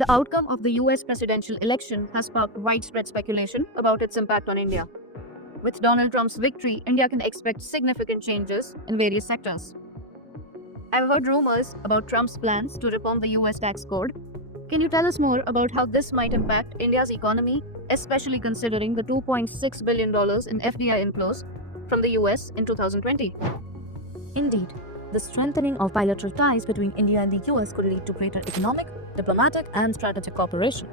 The outcome of the US presidential election has sparked widespread speculation about its impact on India. With Donald Trump's victory, India can expect significant changes in various sectors. I've heard rumors about Trump's plans to reform the US tax code. Can you tell us more about how this might impact India's economy, especially considering the $2.6 billion in FDI inflows from the US in 2020? Indeed, the strengthening of bilateral ties between India and the US could lead to greater economic, diplomatic, and strategic cooperation.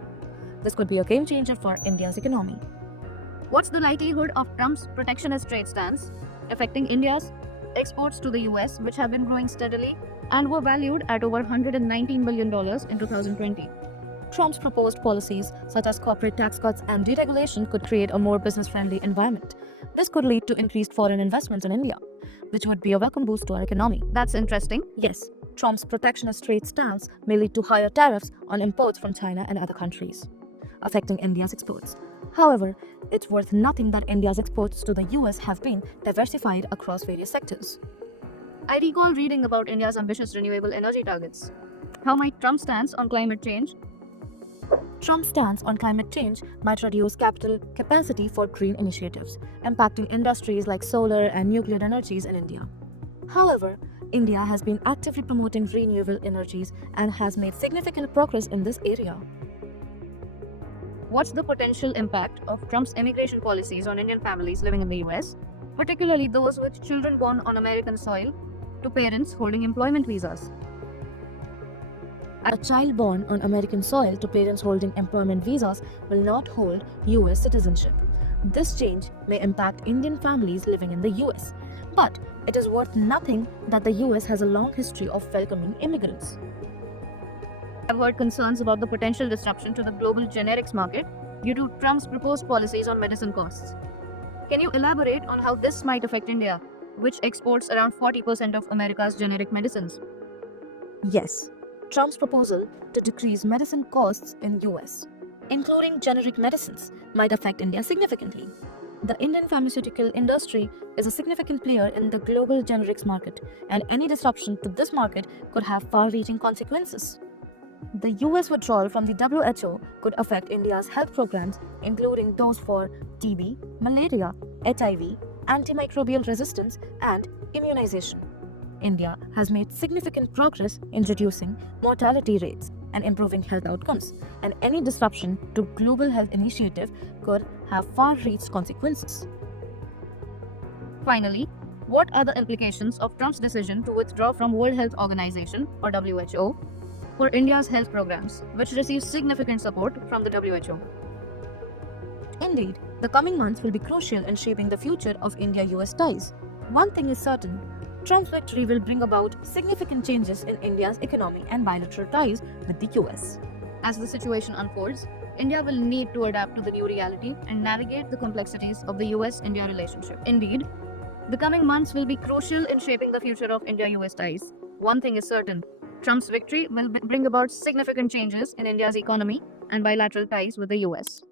This could be a game changer for India's economy. What's the likelihood of Trump's protectionist trade stance affecting India's exports to the US, which have been growing steadily and were valued at over $119 billion in 2020? Trump's proposed policies, such as corporate tax cuts and deregulation, could create a more business friendly environment. This could lead to increased foreign investments in India, which would be a welcome boost to our economy. That's interesting. Yes, Trump's protectionist trade stance may lead to higher tariffs on imports from China and other countries, affecting India's exports. However, it's worth noting that India's exports to the US have been diversified across various sectors. I recall reading about India's ambitious renewable energy targets. How might Trump's stance on climate change? Trump's stance on climate change might reduce capital capacity for green initiatives, impacting industries like solar and nuclear energies in India. However, India has been actively promoting renewable energies and has made significant progress in this area. What's the potential impact of Trump's immigration policies on Indian families living in the US, particularly those with children born on American soil to parents holding employment visas? A child born on American soil to parents holding employment visas will not hold US citizenship. This change may impact Indian families living in the US, but it is worth noting that the US has a long history of welcoming immigrants. I've heard concerns about the potential disruption to the global generics market due to Trump's proposed policies on medicine costs. Can you elaborate on how this might affect India, which exports around 40% of America's generic medicines? Yes, Trump's proposal to decrease medicine costs in US, including generic medicines, might affect India significantly. The Indian pharmaceutical industry is a significant player in the global generics market, and any disruption to this market could have far-reaching consequences. The US withdrawal from the WHO could affect India's health programs, including those for TB, malaria, HIV, antimicrobial resistance, and immunization. India has made significant progress in reducing mortality rates and improving health outcomes, and any disruption to global health initiative could have far-reaching consequences. Finally, what are the implications of Trump's decision to withdraw from World Health Organization or WHO for India's health programs, which receive significant support from the WHO? Indeed, the coming months will be crucial in shaping the future of India-US ties. One thing is certain, Trump's victory will bring about significant changes in India's economy and bilateral ties with the US. As the situation unfolds, India will need to adapt to the new reality and navigate the complexities of the US-India relationship. Indeed, the coming months will be crucial in shaping the future of India-US ties. One thing is certain, Trump's victory will bring about significant changes in India's economy and bilateral ties with the US.